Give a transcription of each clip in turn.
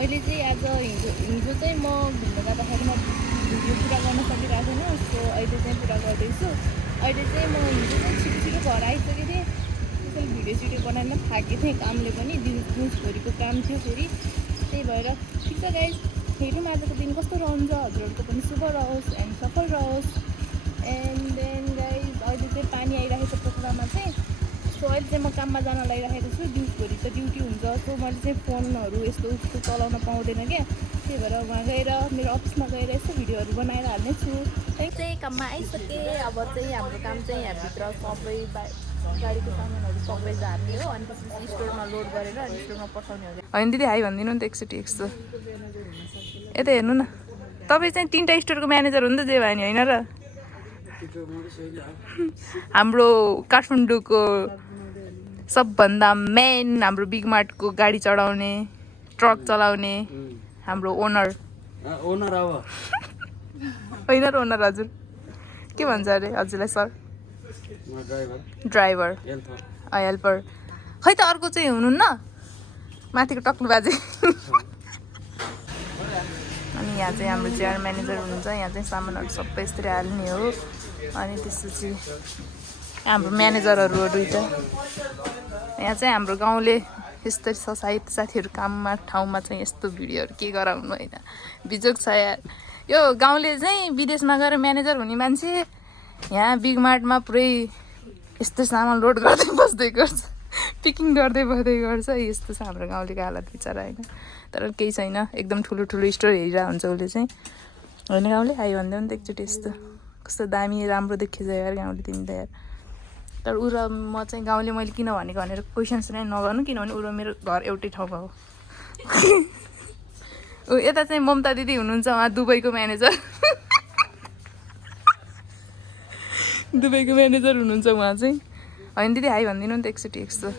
मैले चाहिँ आज हिजो चाहिँ म घुम्न जाँदाखेरि म भिडियो पुरा गर्न सकिरहेको थिएन, सो अहिले चाहिँ पुरा गर्दैछु। अहिले चाहिँ म हिजो चाहिँ छिटो घर आइसकेको थिएँ, त्यसैले भिडियो बनाउन थाकेको थिएँ, कामले पनि दिउँसभरिको काम थियो फेरि, त्यही भएर। ठिक छ गाइज, हेरौँ आजको दिन कस्तो रहन्छ, हजुरहरूको पनि शुभ रहोस् एन्ड सफल रहोस्। एन्ड देन गाइज अहिले चाहिँ पानी आइरहेको छ पोखरामा चाहिँ, सो अहिले चाहिँ म काममा जान लागिरहेको छु। दिउँसभरि त ड्युटी हुन्छ, सो मैले चाहिँ फोनहरू यस्तो उस्तो चलाउन पाउँदैन क्या, त्यही भएर उहाँ गएर मेरो अफिसमा गएर यसो भिडियोहरू बनाएर हाल्नेछु। त्यही चाहिँ काममा आइसकेँ। अब चाहिँ हाम्रो काम चाहिँ यहाँभित्र सबै गाडीको सामानहरू सबै झार्ने हो, अनि त्यसपछि स्टोरमा लोड गरेर अनि स्टोरमा पठाउने हो। होइन दिदी, हाई भनिदिनु नि त एकचोटि यस्तो। यता हेर्नु न, तपाईँ चाहिँ 3टा स्टोरको म्यानेजर हुनु त जे भयो नि, होइन र? हाम्रो काठमाडौँको सबभन्दा मेन हाम्रो बिग मार्टको गाडी चढाउने, ट्रक चलाउने हाम्रो ओनर होइन र ओनर हजुर के भन्छ अरे हजुरलाई सर? Driver helper. खै त अर्को चाहिँ हुनुहुन्न, माथिको टक्लु बाजे। अनि यहाँ चाहिँ हाम्रो जेआर म्यानेजर हुनुहुन्छ, यहाँ चाहिँ सामानहरू सबै यसरी हाल्ने हो। अनि त्यसपछि हाम्रो म्यानेजरहरू हो 2टा। यहाँ चाहिँ हाम्रो गाउँले यस्तै छ, साथीहरू काममा ठाउँमा चाहिँ यस्तो भिडियोहरू के गराउनु होइन, बिजोग छ यार। यो गाउँले चाहिँ विदेशमा गएर म्यानेजर हुने मान्छे यहाँ बिग मार्टमा पुरै यस्तो सामान लोड गर्दै बस्दै गर्छ, पिकिङ गर्दै गर्छ। यस्तो छ हाम्रो गाउँलेको हालत बिचरा, होइन? तर केही छैन, एकदम ठुलो स्टोर हेरिरहेको हुन्छ उसले चाहिँ, होइन? गाउँले हाई भनिदेऊ नि त एकचोटि। यस्तो कस्तो दामी राम्रो देखिन्छ यार गाउँले, तिमी त यार। तर ऊ र म चाहिँ गाउँले मैले किन भनेको भनेर क्वेसन्स नै नगर्नु, किनभने ऊ र मेरो घर एउटै ठाउँमा हो। यता चाहिँ ममता दिदी हुनुहुन्छ, उहाँ दुबईको म्यानेजर। दुबईको म्यानेजर हुनुहुन्छ उहाँ चाहिँ, होइन दिदी हाई भनिदिनु नि त एकचोटि यस्तो।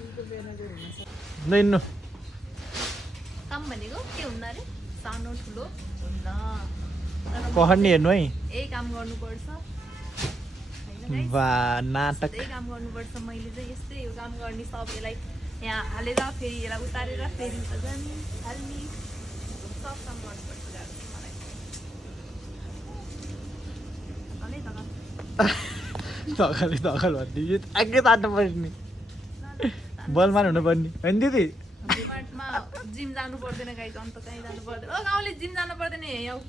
काम भनेको के हुन्न अरे, सानो ठुलो हुन्न, कहर्नी हेर्नु है, यही काम गर्नुपर्छ। नाटक यही काम गर्नुपर्छ। मैले चाहिँ यस्तै यो काम गर्ने, सबैलाई यहाँ हालेर फेरि यसलाई उतारेर फेरि हाल्ने, सब काम गर्नुपर्छ धकल भनिदियो, आगे तान्नु पर्ने, बलमान हुनु पर्ने, होइन दिदी? डिमार्टमा जिम जानु पर्दैन गाइस, अन्त कहीँ जानु पर्दैन। ओ गाउँले जिम जानु पर्दैन यहाँ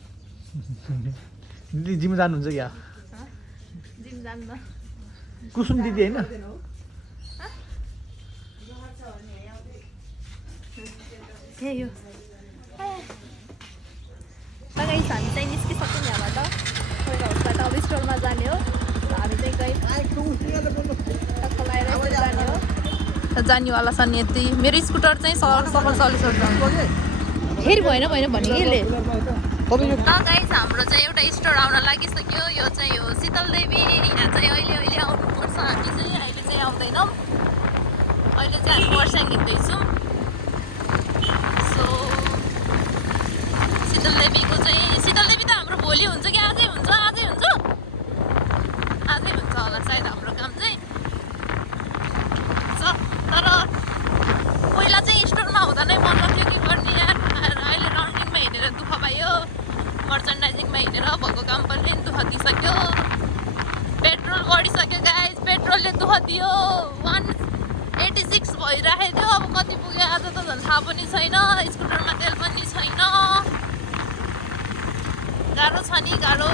दिदी जिम जानुहुन्छ क्या? जिम जान्न। कुसुम दिदी होइन? यही हो गाइस, हामी चाहिँ निस्किसक्यौँ यहाँबाट, हाउसबाट अब स्टोरमा जाने हो। हामी चाहिँ गई टक्क लगाएर जाने हो, जानेवाला छ नि यति। मेरो स्कुटर चाहिँ सफल सलिसक्छ, फेरि भएन भने यसले। गाइस हाम्रो चाहिँ एउटा स्टोर आउन लागिसक्यो, यो चाहिँ हो शीतल देवी। यहाँ चाहिँ अहिले आउनुपर्छ, हामी चाहिँ अहिले चाहिँ आउँदैनौँ। अहिले चाहिँ हामी वर्षा हिँड्दैछौँ। सो शीतल देवीको चाहिँ, शीतल देवी त हाम्रो भोलि हुन्छ कि आजै हुन्छ? आजै हुन्छ होला सायद हाम्रो काम चाहिँ। तर पहिला चाहिँ स्टोरमा हुँदा नै मन लाग्थ्यो के गर्ने यार, अहिले राउन्डिङमा हिँडेर दुःख पायो, मर्चेन्डाइजिङमा हिँडेर भएको काम पनि दुःख दिइसक्यो। पेट्रोल बढिसक्यो गाइस, पेट्रोलले दुःख दियो। 186 भइराखेको थियो, अब कति पुग्यो आज त झन् थाहा पनि छैन। स्कुटरमा तेल पनि छैन, गाह्रो छ नि गाह्रो,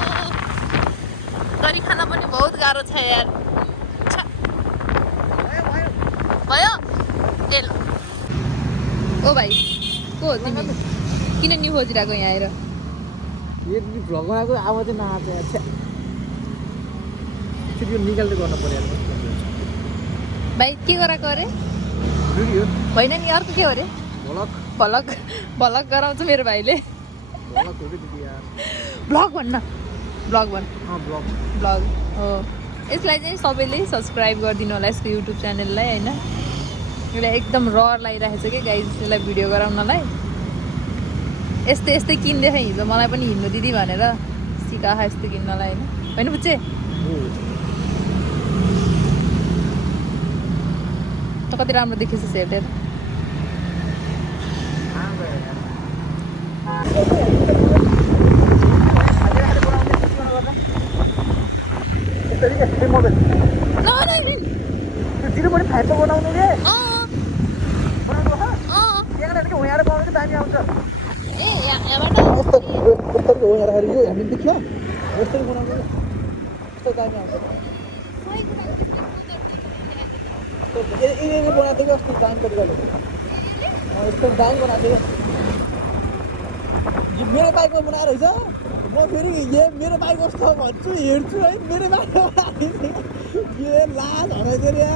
गरी खान पनि बहुत गाह्रो छ यार। भयो ए ल। ओ भाइ को हो तिमी? किन न्यु खोजिरहेको यहाँ आएर? भ्लगमा आवाज चाहिँ नआएको यार, यो निकाल्दै गर्नु पर्यो भाइ। के गराएको अरे? होइन नि, अर्को के हो अरे? भलक गराउँछ मेरो भाइले। ब्लग भन्न, ब्लग हो। यसलाई चाहिँ सबैले सब्सक्राइब गरिदिनु होला, यसको युट्युब च्यानललाई, होइन? यसलाई एकदम रहर लागिरहेको छ कि गाइस, यसलाई भिडियो गराउनलाई। यस्तै किनिदिएछ हिजो मलाई पनि, हिँड्नु दिदी भनेर सिकाएको यस्तो किन्नलाई, होइन बुझ्छे? त कति राम्रो देखिन्छ हेरेर। जिरो पनि फाइभ बनाउनु के अँ बनाउनु हो अँ त्यहाँबाट उहाँएर बनाउनु दामी आउँछ ए यहाँबाट यस्तो उहाँहरू यो हामी देख्यो यस्तो बनाउनु यस्तो दामी आउँछ ये बनाएको थियो अस्ति दामी कति गर्नु यस्तो दामी बनाएको थियो मेरो बाइकमा बनाएर रहेछ म फेरि मेरो बाइक कस्तो भन्छु हेर्छु है मेरो बाइकमा ये लाज हराइदियो रे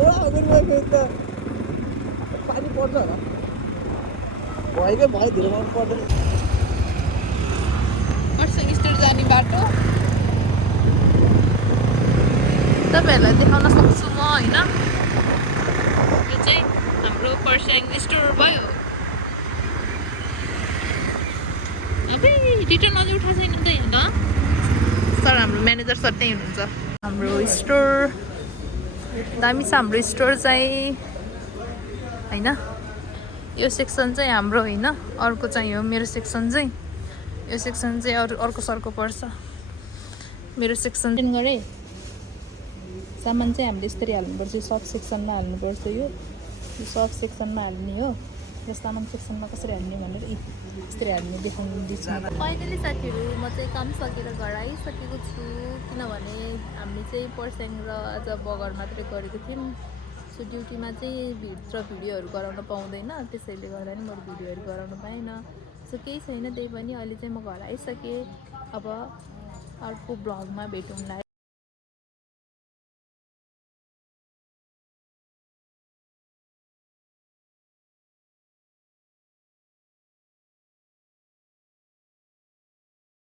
ओडा हो फेरि फेरि त पानी पर्छ होला भएकै भयो धेरै मन पर्दैन पर्सिङ स्टोर जाने बाटो तपाईँहरूलाई देखाउन सक्छु म होइन यो चाहिँ हाम्रो पर्सिङ स्टोर भयो अबे रिटर्न अझै उठाएको छैन त होइन सर हाम्रो म्यानेजर सर त्यही हुनुहुन्छ हाम्रो स्टोर दामी छ हाम्रो स्टोर चाहिँ होइन यो सेक्सन चाहिँ हाम्रो होइन अर्को चाहिँ हो मेरो सेक्सन चाहिँ यो सेक्सन चाहिँ अर्को सरको पर्छ मेरो सेक्सन गरेँ सामान चाहिँ हामीले यसरी हाल्नुपर्छ सब सेक्सनमा हाल्नुपर्छ यो सब सेक्सनमा हाल्ने हो यो सामान सेक्सनमा कसरी हाल्ने भनेर यसरी हाल्ने देखाउनु दिन्छु फाइनली साथीहरू म चाहिँ काम सकेर घर आइसकेको छु किनभने हामीले चाहिँ पर्स्याङ र आज बगर मात्रै गरेको थियौँ सो ड्युटीमा चाहिँ भित्र भिडियोहरू गराउन पाउँदैन त्यसैले गर्दा नि मैले भिडियोहरू गराउन पाइनँ सो केही छैन त्यही पनि अहिले चाहिँ म घर आइसकेँ अब अर्को ब्लगमा भेटौँला।